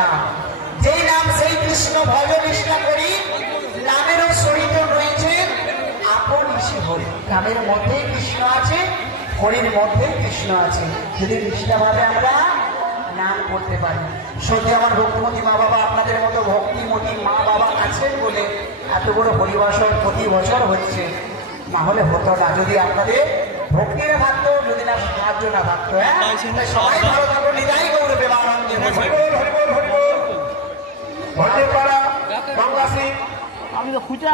নাম, যেই নাম সেই কৃষ্ণ ভজ কৃষ্ণ করি, নামেরও সহিত রয়েছে আপন ইসি হরি। নামের মধ্যেই কৃষ্ণ আছে, হরির মধ্যেই কৃষ্ণ আছে। যদি কৃষ্ণভাবে আমরা নাম করতে পারি, সত্যি আমার ভক্তিমতী মা বাবা, আপনাদের মতো ভক্তিমতী মা বাবা আছেন বলে এত বড় হরিবাসর প্রতি বছর হচ্ছে, না হলে হতো না। যদি আপনাদের ভক্তির থাকতো, যদি না সাহায্য না থাকতো। হ্যাঁ, সবাই ভালো থাকো। নিতাই গৌর প্রেমানন্দে। আমি তো খুঁজে